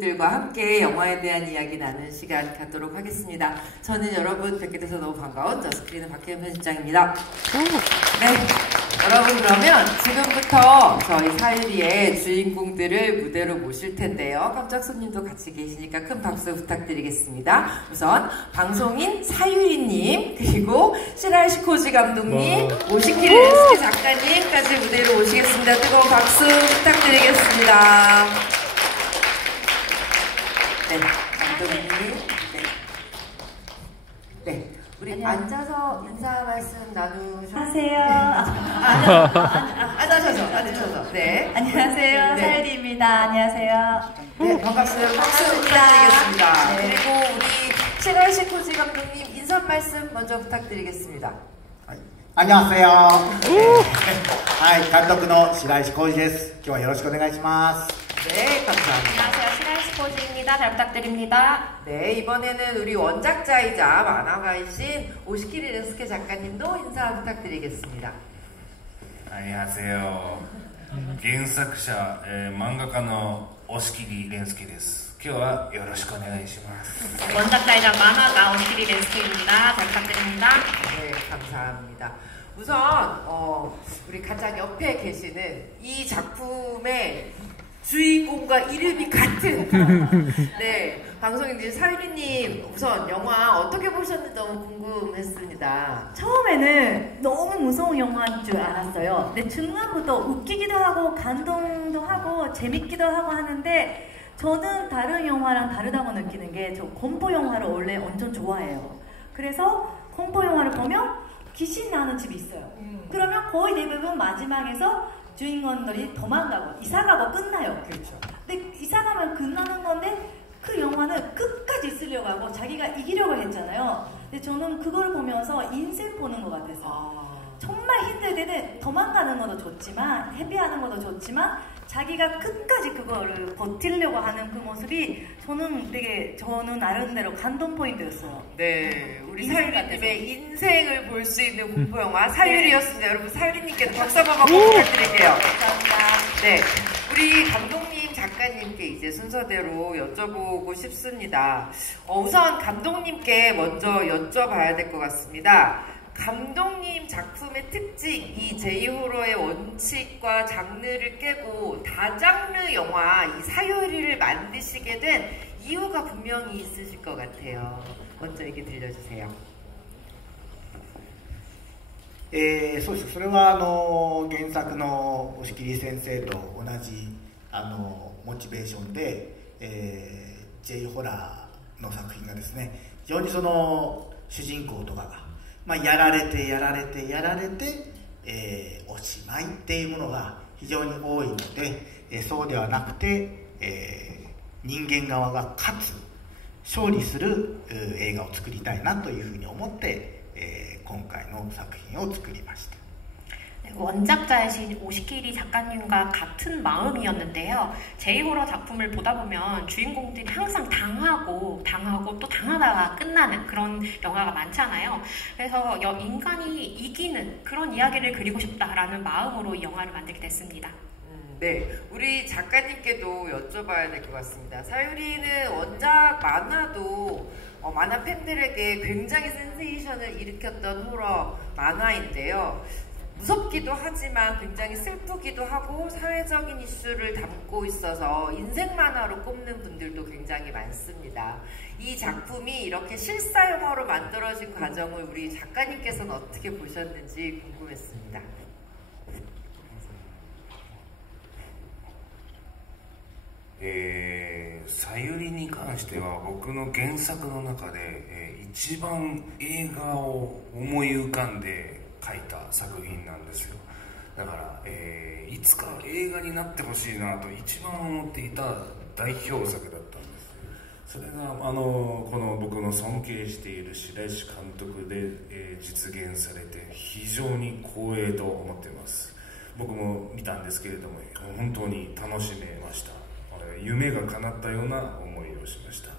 들과 함께 영화에 대한 이야기 나누는 시간 갖도록 하겠습니다. 저는 여러분 뵙게 돼서 너무 반가운 저스크린의 박혜연 편집장입니다. 네, 여러분 그러면 지금부터 저희 사유리의 주인공들을 무대로 모실 텐데요. 깜짝 손님도 같이 계시니까 큰 박수 부탁드리겠습니다. 우선 방송인 사유리님, 그리고 시라이시코지 감독님, 오시키리 렌스키 작가님까지 무대로 오시겠습니다. 뜨거운 박수 부탁드리겠습니다. 네, 감독님. 네, 우리 앉아서 인사 말씀 나누셔. 안녕하세요. 앉으셔서. 네. 안녕하세요. 네. 사유리입니다. 안녕하세요. 네, 반갑습니다. 박수 부탁드리겠습니다. 네. 그리고 우리 시라이시코지 감독님 인사 말씀 먼저 부탁드리겠습니다. 안녕하세요. はい、監督の白石浩二です。今日はよろしくお願いします。 네, 감사합니다. 안녕하세요. 시라이시코지입니다. 잘 부탁드립니다. 네, 이번에는 우리 원작자이자 만화가이신 오시키리 렌스케 작가님도 인사 부탁드리겠습니다. 안녕하세요. 原作者、漫画家の押切蓮介です。今日はよろしくお願いします。 원작자이자 만화가 오시키리 렌스케입니다. 잘 부탁드립니다. 네, 감사합니다. 우선 우리 가장 옆에 계시는 이 작품의 주인공과 이름이 같은 네, 방송인들 사유리님, 우선 영화 어떻게 보셨는지 너무 궁금했습니다. 처음에는 너무 무서운 영화인 줄 알았어요. 근데 중간부터 웃기기도 하고 감동도 하고 재밌기도 하고 하는데 저는 다른 영화랑 다르다고 느끼는 게 저 공포 영화를 원래 엄청 좋아해요. 그래서 공포 영화를 보면 귀신 나는 집이 있어요. 그러면 거의 대부분 마지막에서 주인공들이 도망가고 이사가고 끝나요. 그렇죠. 근데 이사가면 끝나는 건데 그 영화는 끝까지 있으려고 하고 자기가 이기려고 했잖아요. 근데 저는 그걸 보면서 인생 보는 것 같아서 정말 힘들 때는 도망가는 것도 좋지만 회피하는 것도 좋지만 자기가 끝까지 그거를 버티려고 하는 그 모습이 저는 나름대로 감동 포인트였어요. 네, 우리 인생 사유리님의 인생을 볼 수 있는 공포 영화 사유리였습니다. 여러분 사유리님께도 박수 한번 받고 부탁드릴게요. 감사합니다. 네, 우리 감독님 작가님께 이제 순서대로 여쭤보고 싶습니다. 우선 감독님께 먼저 여쭤봐야 될 것 같습니다. 감독님 작품의 특징, 이 J-호러의 원칙과 장르를 깨고 다장르 영화 이 사유리를 만드시게 된 이유가 분명히 있으실 것 같아요. 먼저 얘기 들려주세요. そうです。それは原作の押切先生と同じモチベーションで、J ホラーの作品がですね、非常にその主人公とかが、やられて、おしまいっていうものが非常に多いので、そうではなくて、人間側が勝利する映画を作りたいなというふうに思って、今回の作品を作りました。 원작자이신 오시키리 작가님과 같은 마음이었는데요. J-호러 작품을 보다 보면 주인공들이 항상 당하고 또 당하다가 끝나는 그런 영화가 많잖아요. 그래서 인간이 이기는 그런 이야기를 그리고 싶다라는 마음으로 이 영화를 만들게 됐습니다. 네, 우리 작가님께도 여쭤봐야 될 것 같습니다. 사유리는 원작 만화도 만화 팬들에게 굉장히 센세이션을 일으켰던 호러 만화인데요. 무섭기도 하지만 굉장히 슬프기도 하고 사회적인 이슈를 담고 있어서 인생 만화로 꼽는 분들도 굉장히 많습니다. 이 작품이 이렇게 실사 영화로 만들어진 과정을 우리 작가님께서는 어떻게 보셨는지 궁금했습니다. サユリに関しては僕の原作の中で、一番映画を思い浮かんで書いた作品なんですよ。だから、いつか映画になってほしいなと一番思っていた代表作だったんです。それがこの僕の尊敬している白石監督で、実現されて非常に光栄と思っています。僕も見たんですけれども本当に楽しめました。夢が叶ったような思いをしました。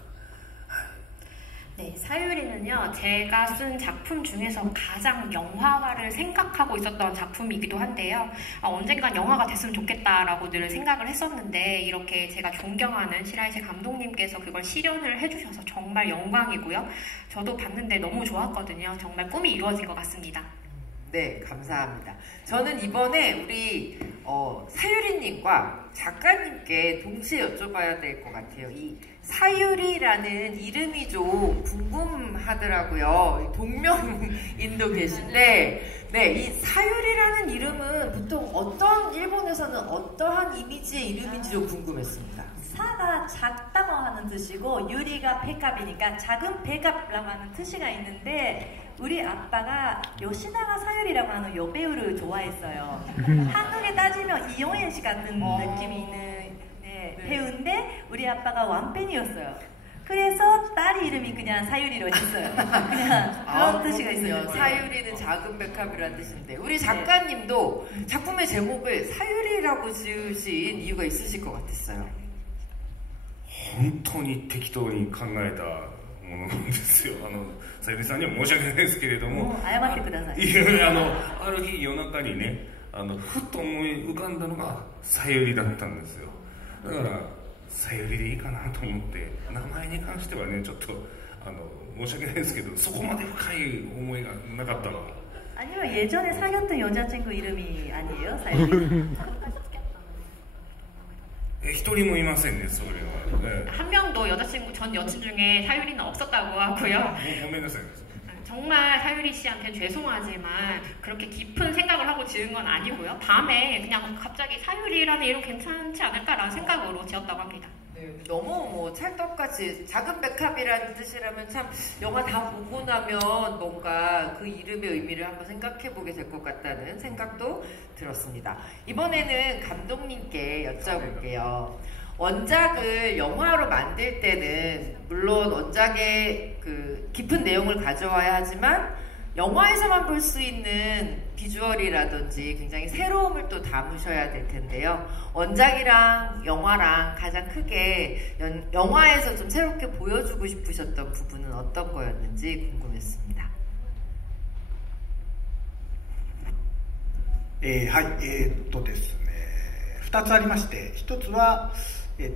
네, 사유리는요, 제가 쓴 작품 중에서 가장 영화화를 생각하고 있었던 작품이기도 한데요. 언젠간 영화가 됐으면 좋겠다라고 늘 생각을 했었는데, 이렇게 제가 존경하는 시라이세 감독님께서 그걸 실현을 해주셔서 정말 영광이고요. 저도 봤는데 너무 좋았거든요. 정말 꿈이 이루어진 것 같습니다. 네, 감사합니다. 저는 이번에 우리 사유리님과 작가님께 동시에 여쭤봐야 될 것 같아요. 이 사유리라는 이름이 좀 궁금하더라고요. 동명인도 계신데, 네, 이 사유리라는 이름은 보통 일본에서는 어떠한 이미지의 이름인지 좀 궁금했습니다. 사가 작다고 하는 뜻이고 유리가 배갑이니까 작은 배갑이라고 하는 뜻이가 있는데, 우리 아빠가 요시나가 사유리라고 하는 여배우를 좋아했어요. 한국에 따지면 이용현 씨 같은 느낌이 있는 배우인데 우리 아빠가 완팬이었어요. 그래서 딸 이름이 그냥 사유리로 했어요. 그냥 그런 뜻이가 있어요. 사유리는 작은 백합이라는 뜻인데, 우리 작가님도 작품의 제목을 사유리라고 지으신 이유가 있으실 것 같았어요. 本当に適当に考えたものなんですよ。さゆりさんには申し訳ないですけれども、謝ってください。ある日夜中にね、ふっと思い浮かんだのがさゆりだったんですよ。だからさゆりでいいかなと思って、名前に関してはね、ちょっと申し訳ないですけど、そこまで深い思いがなかったの。 아니면 예전에 사귀었던 여자친구 이름이 아니에요? 사유리? 一人もいませんね、それは。 한 명도 전 여친 중에 사유리는 없었다고 하고요. ごめんなさい。 정말 사유리 씨한테 죄송하지만 그렇게 깊은 생각을 하고 지은 건 아니고요. 밤에 그냥 갑자기 사유리라는 이름 괜찮지 않을까라는 생각으로 지었다고 합니다. 네, 너무 찰떡같이 작은 백합이라는 뜻이라면 참 영화 다 보고 나면 뭔가 그 이름의 의미를 한번 생각해보게 될 것 같다는 생각도 들었습니다. 이번에는 감독님께 여쭤볼게요. 원작을 영화로 만들 때는 물론 원작의 그 깊은 내용을 가져와야 하지만 영화에서만 볼 수 있는 비주얼이라든지 굉장히 새로움을 또 담으셔야 될 텐데요. 원작이랑 영화랑 가장 크게 영화에서 좀 새롭게 보여주고 싶으셨던 부분은 어떤 거였는지 궁금했습니다. はい、ですね、2つありまして、1つは、2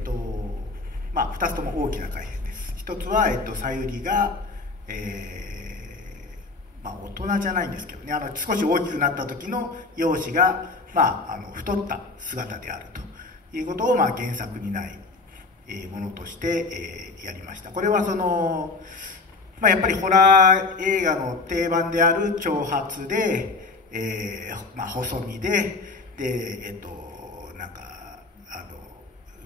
つとも大きな改変です。1つは、さゆりが、大人じゃないんですけどね、少し大きくなった時の容姿が、太った姿であるということを、原作にない、ものとして、やりました。これはやっぱりホラー映画の定番である長髪で、細身で、なんか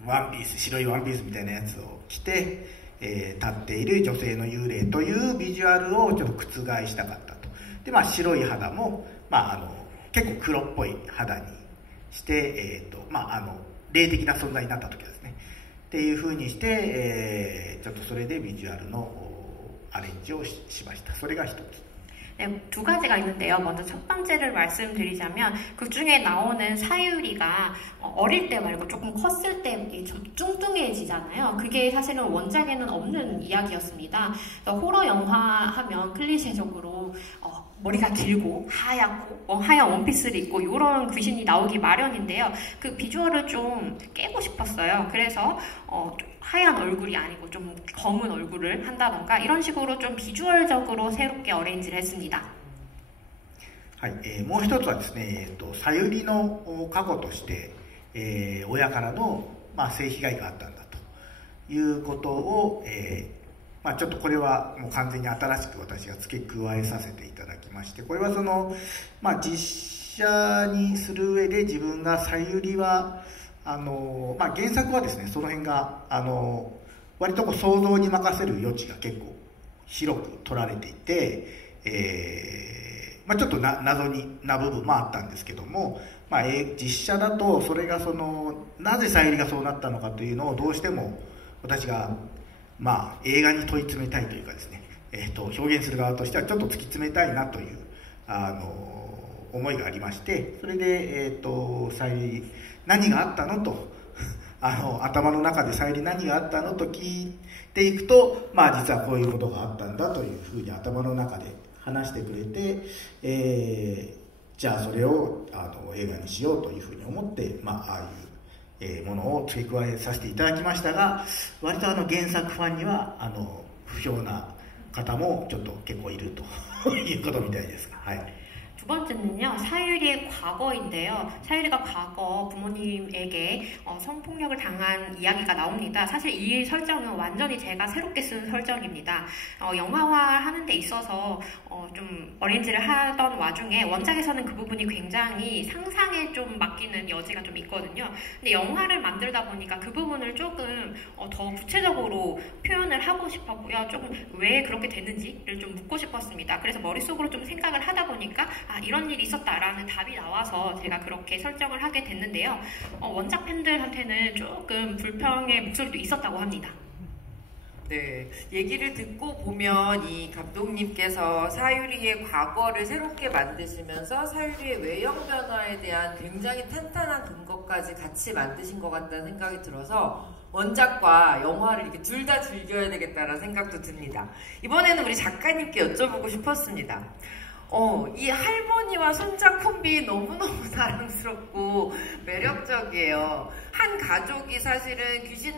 ワンピース、白いワンピースみたいなやつを着て、立っている女性の幽霊というビジュアルをちょっと覆したかったと。で、白い肌も、結構黒っぽい肌にして、霊的な存在になった時ですね。っていう風にして、ちょっとそれでビジュアルのアレンジをしました。それが一つ。 네, 두 가지가 있는데요. 먼저 첫 번째를 말씀드리자면 그 중에 나오는 사유리가 어릴 때 말고 조금 컸을 때 뚱뚱해지잖아요. 그게 사실은 원작에는 없는 이야기였습니다. 호러 영화 하면 클리셰적으로 머리가 길고 하얗고 하얀 원피스를 입고 이런 귀신이 나오기 마련인데요. 그 비주얼을 좀 깨고 싶었어요. 그래서 하얀 얼굴이 아니고 좀 검은 얼굴을 한다던가 이런 식으로 좀 비주얼적으로 새롭게 어레인지를 했습니다. はい、もう一つはですね、さゆりの過去として、親からの、性被害があったんだということを、ちょっとこれはもう完全に新しく私が付け加えさせていただきまして、これは実写にする上で自分がさゆりは原作はですね、その辺が割と想像に任せる余地が結構広く取られていて、ちょっと謎な部分もあったんですけども、実写だとそれがなぜさゆりがそうなったのかというのをどうしても私が映画に問い詰めたいというかですね、表現する側としてはちょっと突き詰めたいなという思いがありまして、それでさゆり何があったのと頭の中でさゆり何があったのと聞いていくと、まあ実はこういうことがあったんだというふうに頭の中で話してくれて、じゃあそれを映画にしようというふうに思って、まあああいうものを付け加えさせていただきましたが、割と原作ファンには不評な方もちょっと結構いるということみたいですが、はい。두 번째는요, 사유리의 과거인데요. 사유리가 과거 부모님에게 성폭력을 당한 이야기가 나옵니다. 사실 이 설정은 완전히 제가 새롭게 쓴 설정입니다. 영화화 하는 데 있어서 좀 어레인지를 하던 와중에 원작에서는 그 부분이 굉장히 상상에 좀 맡기는 여지가 좀 있거든요. 근데 영화를 만들다 보니까 그 부분을 조금 더 구체적으로 표현을 하고 싶었고요. 조금 왜 그렇게 됐는지를 좀 묻고 싶었습니다. 그래서 머릿속으로 좀 생각을 하다 보니까 이런 일이 있었다라는 답이 나와서 제가 그렇게 설정을 하게 됐는데요. 원작 팬들한테는 조금 불평의 목소리도 있었다고 합니다. 네, 얘기를 듣고 보면 이 감독님께서 사유리의 과거를 새롭게 만드시면서 사유리의 외형 변화에 대한 굉장히 탄탄한 근거까지 같이 만드신 것 같다는 생각이 들어서 원작과 영화를 이렇게 둘 다 즐겨야 되겠다는 생각도 듭니다. 이번에는 우리 작가님께 여쭤보고 싶었습니다. 이 할머니와 손자 콤비 너무너무 사랑스럽고 매력적이에요. 한 가족이 사실은 귀신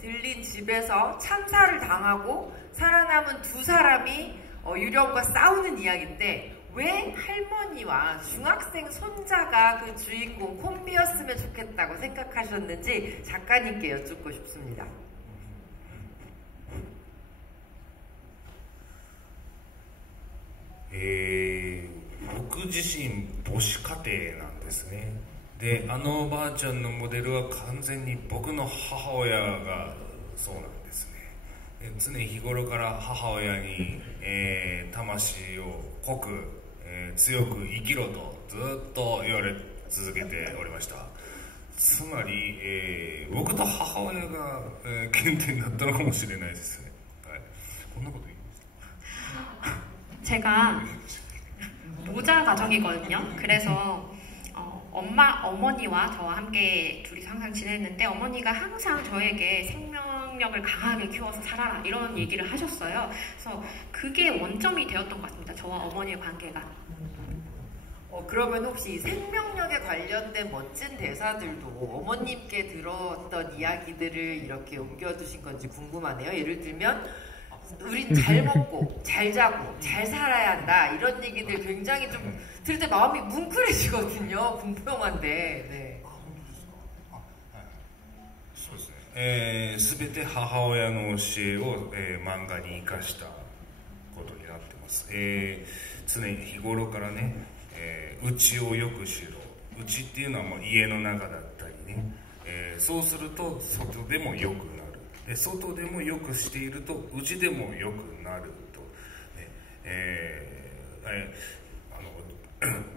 들린 집에서 참사를 당하고 살아남은 두 사람이 유령과 싸우는 이야기인데 왜 할머니와 중학생 손자가 그 주인공 콤비였으면 좋겠다고 생각하셨는지 작가님께 여쭙고 싶습니다. 僕自身母子家庭なんですね。で、おばあちゃんのモデルは完全に僕の母親がそうなんですね。常日頃から母親に、魂を濃く、強く生きろとずっと言われ続けておりました。つまり、僕と母親が、原点だったのかもしれないですね。はい、こんなこといいですか？ 제가 모자 가정이거든요. 그래서 어머니와 저와 함께 둘이서 항상 지냈는데 어머니가 항상 저에게 생명력을 강하게 키워서 살아라 이런 얘기를 하셨어요. 그래서 그게 원점이 되었던 것 같습니다. 저와 어머니의 관계가. 그러면 혹시 생명력에 관련된 멋진 대사들도 어머님께 들었던 이야기들을 이렇게 옮겨두신 건지 궁금하네요. 예를 들면 우린 잘 먹고 잘 자고 잘 살아야 한다 이런 얘기들 굉장히 좀 들을 때 마음이 뭉클해지거든요. 공평한데. 네. 全て母親の教えを、漫画に生かしたことになってます。常日頃からね、家をよくしろ。家っていうのはもう家の中だったりね、そうすると外でも良くなる。で、外でも良くしていると家でも良くなると、ね、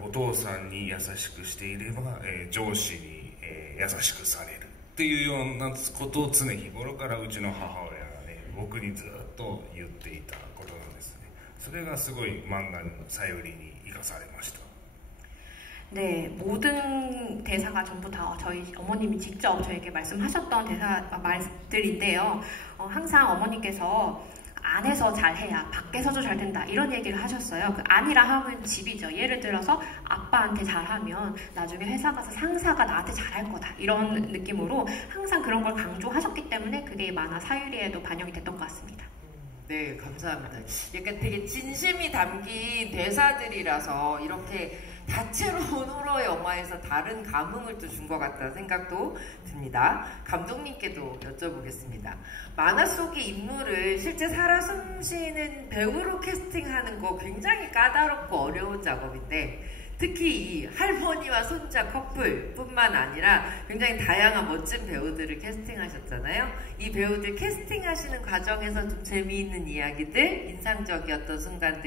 お父さんに優しくしていれば、上司に、優しくされるっていうようなことを常日頃からうちの母親がね僕にずっと言っていたことなんですね。それがすごい漫画のさゆりに生かされました。 네, 모든 대사가 전부 다 저희 어머님이 직접 저에게 말씀하셨던 말들인데요. 항상 어머니께서 안에서 잘해야 밖에서도 잘 된다 이런 얘기를 하셨어요. 그 안이라 하면 집이죠. 예를 들어서 아빠한테 잘하면 나중에 회사 가서 상사가 나한테 잘할 거다 이런 느낌으로 항상 그런 걸 강조하셨기 때문에 그게 만화 사유리에도 반영이 됐던 것 같습니다. 네, 감사합니다. 약간 되게 진심이 담긴 대사들이라서 이렇게 다채로운 호러 영화에서 다른 감흥을 또 준 것 같다는 생각도 듭니다. 감독님께도 여쭤보겠습니다. 만화 속의 인물을 실제 살아 숨쉬는 배우로 캐스팅하는 거 굉장히 까다롭고 어려운 작업인데 특히 이 할머니와 손자 커플뿐만 아니라 굉장히 다양한 멋진 배우들을 캐스팅하셨잖아요. 이 배우들 캐스팅하시는 과정에서 좀 재미있는 이야기들, 인상적이었던 순간들